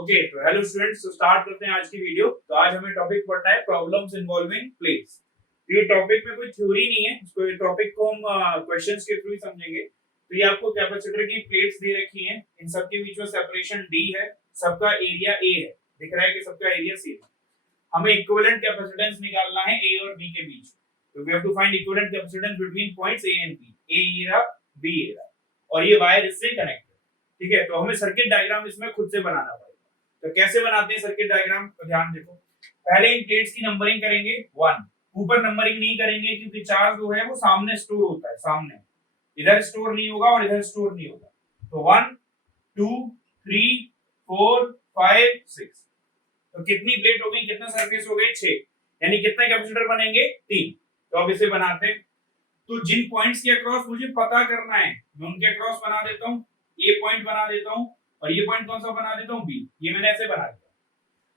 Okay तो hello students, तो start करते हैं आज की वीडियो। तो आज हमें टॉपिक पढ़ना है प्रॉब्लम्स इन्वॉल्विंग प्लेट्स। ये टॉपिक में कोई थ्योरी नहीं है, इसको ये टॉपिक को हम क्वेश्चंस के थ्रू ही समझेंगे। तो ये आपको कैपेसिटर की प्लेट्स दे रखी हैं, इन सब के बीच में सेपरेशन D है, सबका एरिया A है, दिख रहा है कि सबका एरिया C है। हमें इक्विवेलेंट कैपेसिटेंस निकालना है A और B के बीच। तो we have to find equivalent capacitance between points A and B। A ये रहा, B ये रहा, और ये वायर इससे कनेक्ट है। ठीक है, तो हमें सर्किट डायग्राम इसमें खुद से बनाना पड़ेगा। तो कैसे बनाते हैं सर्किट डायग्राम, तो ध्यान देखो। पहले इन प्लेट्स की नंबरिंग करेंगे 1। ऊपर नंबरिंग नहीं करेंगे क्योंकि चार्ज जो है वो सामने स्टोर होता है, सामने, इधर स्टोर नहीं होगा और इधर स्टोर नहीं होगा। तो 1 2 3 4 5 6। तो कितनी प्लेट हो गई, कितना सरफेस हो गई, 6। यानी कितने कैपेसिटर बनेंगे, 3। तो अब इसे बनाते हैं। तो जिन पॉइंट्स के अक्रॉस मुझे पता करना है, मैं उनके अक्रॉस बना देता हूं। ए पॉइंट बना देता हूं और ये पॉइंट कौन सा बना देता हूं, बी। ये मैंने ऐसे बना दिया।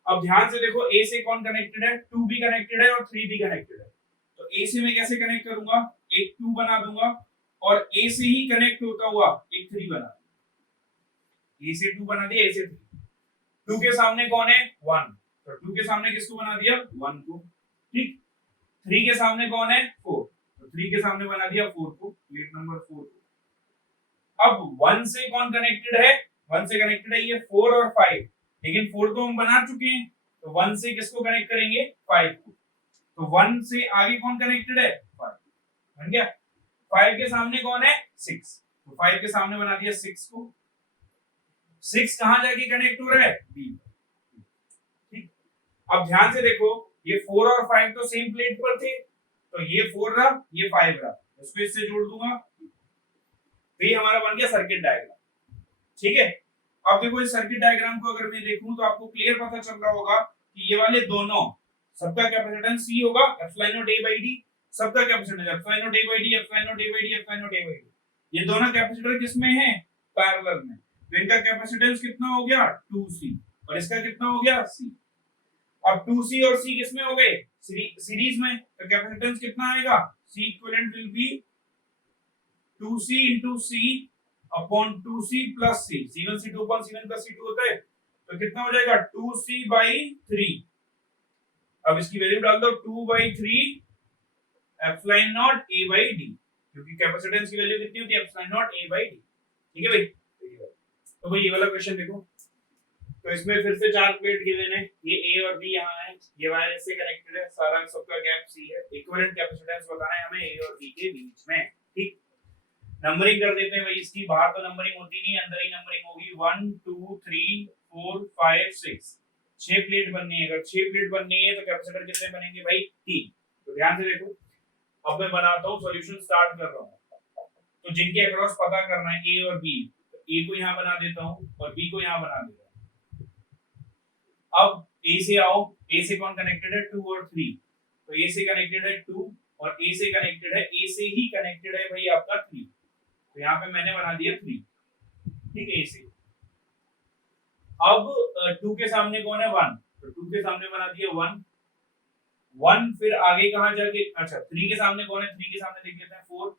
अब ध्यान से देखो, ए से कौन कनेक्टेड है, 2 भी कनेक्टेड है और 3 भी कनेक्टेड है। तो ए से मैं कैसे कनेक्ट करूंगा, एक 2 बना दूंगा और ए से ही कनेक्ट होता हुआ एक 3 बना दूंगा। ए से 2 बना दिया, ए से 3। 2 के सामने कौन है, 1। तो 2 के सामने किसको बना दिया, 1 को। ठीक। 3 के सामने कौन है, 4। तो 3 के सामने बना दिया 4 को, प्लेट नंबर 4 को। अब 1 से कौन कनेक्टेड है, 1 से कनेक्टेड है ये 4 और 5, लेकिन 4 तो हम बना चुके हैं। तो 1 से किसको कनेक्ट करेंगे, 5 को। तो 1 से आगे कौन कनेक्टेड है, 5। बन गया। 5 के सामने कौन है, 6। तो 5 के सामने बना दिया 6 को। 6 कहां जाके कनेक्ट हो रहा है, बी। ठीक। अब ध्यान से देखो, ये 4 और 5 तो सेम प्लेट पर थे, तो ये 4 रहा, ये 5 रहा, इसको इससे जोड़ दूंगा। तो ये हमारा बन गया सर्किट डायग्राम। ठीक है। अब देखो इस सर्किट डायग्राम को अगर मैं देखूं तो आपको क्लियर पता चल रहा होगा कि ये वाले दोनों, सबका कैपेसिटेंस C होगा, epsilon not A by D। सबका capacitance epsilon not A by D, epsilon not A by D, epsilon not A by D। ये दोनों कैपेसिटर किसमें हैं, पैरेलल में। तो इनका कैपेसिटेंस कितना हो गया, 2C, और इसका कितना हो गया, C। अब 2C और C किसमें हो गए, सीरीज में। तो कैपेसिटेंस कितना आएगा, C equivalent will be 2C into C upon 2C plus C। C1 C2 upon C1 plus C2 होता है, तो कितना हो जाएगा, 2C by 3। अब इसकी वैल्यू डाल दो, 2 by 3 epsilon not A by D, क्योंकि कैपेसिटेंस की वैल्यू कितनी होती है, epsilon not A by D। ठीक है भाई। तो भाई ये वाला क्वेश्चन देखो। तो इसमें फिर से 4 प्लेट गिवन है, ये A और B यहाँ है, ये वायर से कनेक्टेड है, सारा सबका गैप C है। इक्विवेलेंट कैपेसिटेंस बताना है हमें A और B के बीच में। ठीक। नंबरिंग कर देते हैं भाई इसकी, बाहर तो नंबरिंग होती नहीं, अंदर ही नंबरिंग होगी। 1 2 3 4 5 6। 6 प्लेट बननी है। अगर 6 प्लेट बननी है तो कैपेसिटर कितने बनेंगे भाई, 3। तो ध्यान से देखो, अब मैं बनाता हूं, सॉल्यूशन स्टार्ट कर रहा हूं। तो जिनके अक्रॉस पता करना है A और B, तो A को यहां बना देता हूं और B को यहां बना देता हूं। अब A से आओ, A से कौन कनेक्टेड है, 2 और 3। तो A से कनेक्टेड है 2 और A से कनेक्टेड है, A से ही कनेक्टेड है भाई आपका 3। तो यहाँ पे मैंने बना दिया 3। ठीक है, इसे अब 2 के सामने कौन है, 1। तो 2 के सामने बना दिया 1। 1 फिर आगे कहां जाके, अच्छा 3 के सामने कौन है, 3 के सामने देख लेते हैं 4।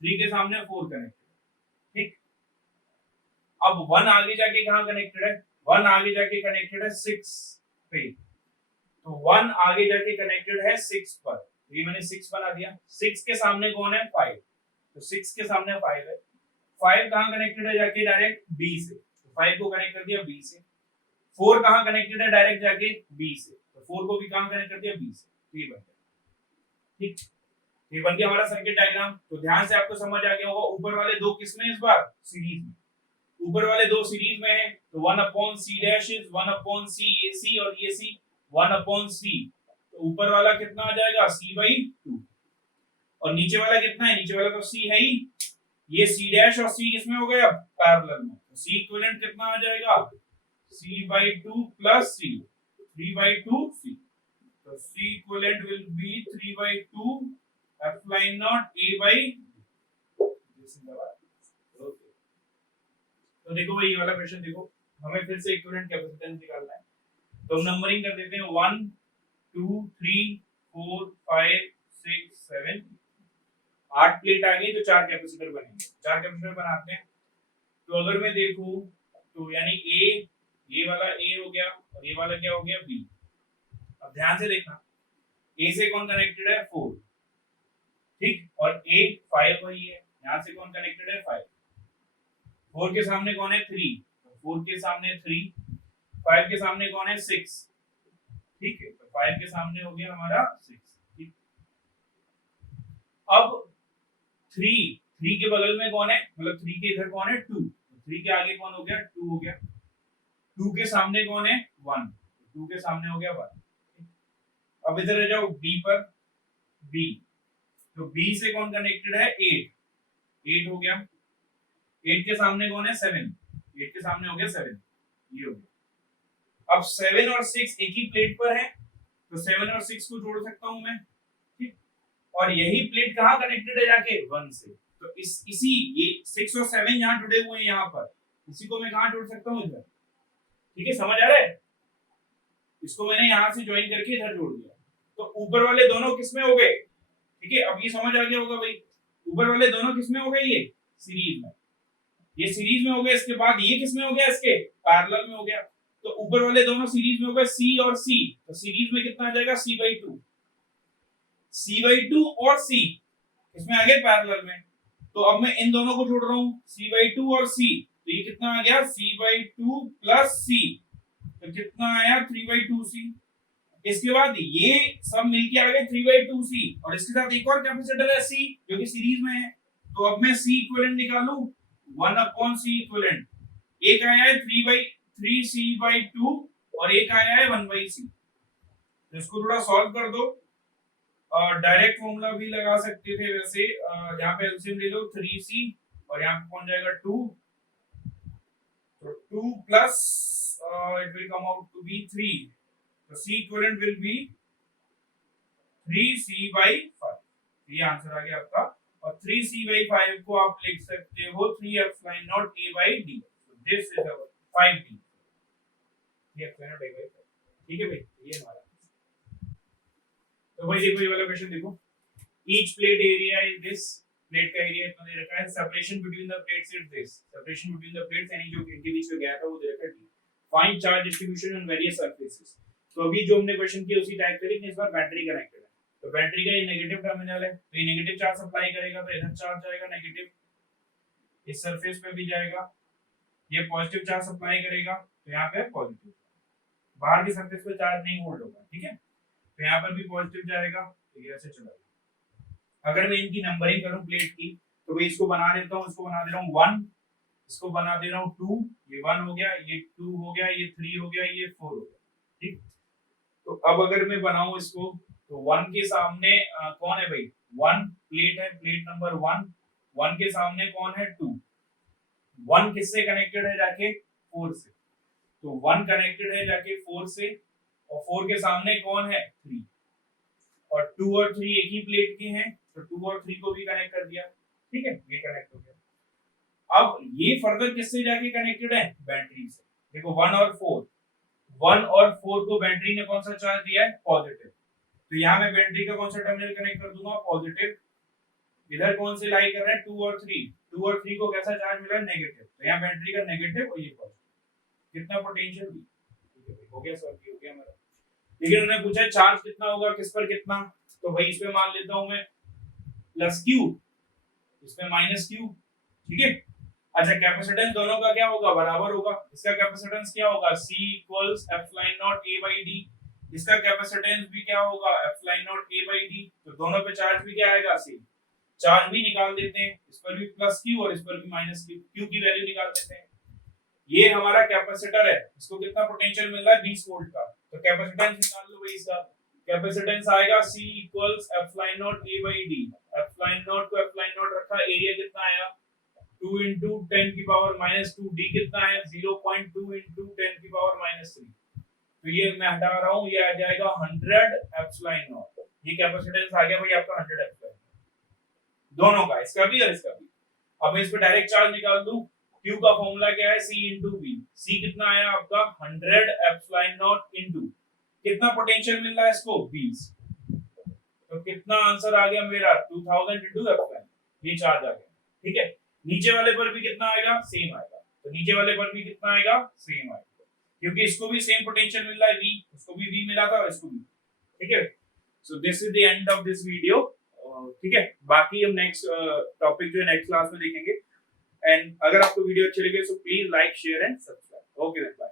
3 के सामने 4 कनेक्टेड। ठीक। अब 1 आगे जाके कहां कनेक्टेड है, 1 आगे जाके कनेक्टेड है 6 पे। तो 1 आगे जाके कनेक्टेड है 6 पर, तो ये मैंने 6 बना दिया। 6 के सामने कौन है, 5। तो 6 के सामने 5 है। 5 कहां कनेक्टेड है, जाके डायरेक्ट B से। तो 5 को कनेक्ट कर दिया B से। 4 कहां कनेक्टेड है, डायरेक्ट जाके B से। तो 4 को भी कहां कनेक्ट कर दिया, B से। तो ये बन गया। ठीक। ये बन गया हमारा सर्किट डायग्राम। तो ध्यान से आपको समझ आ गया होगा, ऊपर वाले दो किसमें, इस बार सीरीज में। ऊपर वाले दो सीरीज में है, तो 1 upon C dash is 1 upon C AC, और ये C 1 upon C। तो ऊपर वाला कितना आ जाएगा, C by 2। और नीचे वाला कितना है, नीचे वाला तो C है ही। ये C डैश और C किसमें हो गया, पैरेलल में। तो C इक्विवेलेंट कितना आ जाएगा, C by 2 plus C, 3 by 2 C। तो C equivalent will be 3 by 2 epsilon not A by D। तो देखो भाई ये वाला क्वेश्चन देखो, हमें फिर से इक्विवेलेंट कैपेसिटेंस निकालना है। तो हम नंबरिंग कर देते हैं 1 2 3 4 5 6 7। 8 प्लेट आ गई तो 4 कैपेसिटर बनेंगे। 4 कैपेसिटर बनाते हैं। तो अगर मैं देखूं तो यानी A, ये वाला ए हो गया और ये वाला क्या हो गया बी। अब ध्यान से देखना, ए से कौन कनेक्टेड है 4, ठीक, और ए 5 वही है, यहां से कौन कनेक्टेड है 5। 4 के सामने कौन है 3, 4 के सामने 3, 5 के सामने कौन है 6, ठीक है, तो 5 के सामने हो गया हमारा 6, ठीक। अब 3 के बगल में कौन है, मतलब 3 के इधर कौन है 2, 3 के आगे कौन हो गया 2 हो गया। 2 के सामने कौन है 1, 2 के सामने हो गया 1। अब इधर आ जाओ बी पर, बी, तो बी से कौन कनेक्टेड है 8, 8 हो गया। 8 के सामने कौन है 7, 8 के सामने हो गया 7, ये हो गया। अब 7 और 6 एक ही प्लेट पर है, तो 7 और 6 को जोड़ सकता हूं मैं, ठीक, और यही प्लेट कहां कनेक्टेड है जाके 1 से, तो इसी ये 6 और 7 यहां जुड़े हुए हैं यहां पर, इसी को मैं कहां जोड़ सकता हूं इधर, ठीक है, समझ आ रहा है। इसको मैंने यहां से ज्वाइन करके इधर जोड़ दिया, तो ऊपर वाले दोनों किसमें हो गए, ठीक है, अब ये समझ आ गया होगा भाई, ऊपर वाले दोनों किसमें हो गए, ये सीरीज में, ये सीरीज में हो गए। इसके बाद ये किसमें हो गया, इसके पैरेलल में हो गया, तो ऊपर वाले दोनों सीरीज में हो गए सी और सी, तो सीरीज में कितना आ जाएगा c/2, c/2 और c इसमें आ गए पैरेलल में, तो अब मैं इन दोनों को जोड़ रहा हूं c/2 और c, तो ये कितना आ गया c/2 प्लस c, तो कितना आया 3/2c। इसके बाद ये सब मिलके आ गए 3/2c, और इसके साथ एक और कैपेसिटर है c जो कि सीरीज में है, तो अब मैं c इक्विवेलेंट निकालूं 1/c इक्विवेलेंट, एक आया है 3/3c/2 और एक आया है 1/c। तो इसको थोड़ा सॉल्व कर दो, डायरेक्ट फॉर्मूला भी लगा सकते थे वैसे, यहाँ पे एलसीएम ले लो 3c और यहाँ पे कौन जाएगा 2, तो 2 plus it will come out to be 3, so c equivalent will be 3c/5, ये आंसर आ गया आपका, और 3c/5 को आप लिख सकते हो 3f(0) a/d, so this is our 5d, ये f(0) a/5, ठीक है भाई, ये हमारा। तो भाई देखो ये वाला क्वेश्चन देखो, each plate area is this, plate का एरिया इतना दे रखा है, separation between the plates is this, separation between the plates यानी जो इनके बीच का गैप है वो दे रखा है, find charge distribution on various surfaces. तो अभी जो हमने क्वेश्चन किया उसी टाइप का, लेकिन इस बार बैटरी कनेक्टेड है, तो बैटरी का ये नेगेटिव टर्मिनल है, तो ये नेगेटिव चार्ज सप्लाई करेगा, तो इधर चार्ज जाएगा नेगेटिव, इस सरफेस पे भी जाएगा, ये पॉजिटिव चार्ज सप्लाई करेगा, तो यहाँ पे पॉजिटिव, बाहर की सरफेस पे चार्ज नहीं होल्ड होगा, ठीक है, तो यहाँ पर भी पॉजिटिव जाएगा, तो ये ऐसे चलेगा। अगर मैं इनकी नंबरिंग करूं प्लेट की, तो भाई इसको बना देता हूं, इसको बना दे रहा हूं 1, इसको बना दे रहा हूं 2, ये 1 हो गया, ये 2 हो गया, ये 3 हो गया, ये 4 हो गया, ठीक। तो अब अगर मैं बनाऊं इसको, तो 1 के सामने कौन है भाई 1 प्लेट है, प्लेट नंबर 1, 1 के सामने कौन है 2, 1 किससे कनेक्टेड है जाके 4 से, तो 1 कनेक्टेड है जाके 4 से, और 4 के सामने कौन है 3, और 2 और 3 एक ही प्लेट के हैं, तो 2 और 3 को भी कनेक्ट कर दिया, ठीक है, ये कनेक्ट हो गया। अब ये फर्दर किससे जाके कनेक्टेड है, बैटरी से, देखो 1 और 4, 1 और 4 को बैटरी ने कौन सा चार्ज दिया है पॉजिटिव, तो यहाँ मैं बैटरी का कौन सा टर्मिनल कनेक्ट कर दूंगा पॉजिटिव, इधर कौन से लाई कर रहे हैं 2 और 3, 2 और 3 को कैसा चार्ज मिला है नेगेटिव, तो यहाँ बैटरी का नेगेटिव और ये पॉजिटिव, कितना पोटेंशियल भी, ठीक है हो गया सर, हो गया मेरा। लेकिन उन्होंने पूछा चार्ज कितना होगा, किस पर कितना, तो भाई इसमें मान लेता हूं मैं प्लस q, इसमें माइनस q, ठीक है। अच्छा कैपेसिटेंस दोनों का क्या होगा, बराबर होगा, इसका कैपेसिटेंस क्या होगा c इक्वल्स f(0) a/d, इसका कैपेसिटेंस भी क्या होगा f(0) a/d, तो दोनों पे चार्ज भी क्या आएगा सेम, चार्ज भी निकाल देते हैं, इस पर भी प्लस q और इस पर भी माइनस q, q की वैल्यू निकाल देते हैं। ये हमारा कैपेसिटर है, इसको कितना पोटेंशियल मिल रहा है 20 वोल्ट का, तो कैपेसिटेंस निकाल लो भाई इसका, कैपेसिटेंस आएगा c equals f(0) a/d, f(0) को f(0) रखा, एरिया कितना आया 2 into 10 की पावर -2, d कितना है 0.2 into 10 की पावर -3, तो ये मैं हटा रहा हूं, ये आ जाएगा 100 f(0), ये कैपेसिटेंस आ गया भाई आपका 100 f(0) दोनों का, इसका भी और इसका भी। अब मैं इस पे डायरेक्ट चार्ज निकाल दूं, Q का फॉर्मूला क्या है c into v, c कितना आया आपका 100 f(0) into कितना पोटेंशियल मिल रहा है इसको 20, तो कितना आंसर आ गया मेरा 2000 into f(0), ये चार्ज आ गया, ठीक है। नीचे वाले पर भी कितना आएगा सेम आएगा, तो नीचे वाले पर भी कितना आएगा सेम आएगा, क्योंकि इसको भी सेम पोटेंशियल मिल रहा है V, उसको भी V मिला था और इसको भी, ठीक है। So this is the end of this video, ठीक है। बाकी हम नेक्स्ट टॉपिक जो है नेक्स्ट क्लास में देखेंगे। एंड अगर आपको वीडियो अच्छी लगे so please like share and subscribe. Okay bye.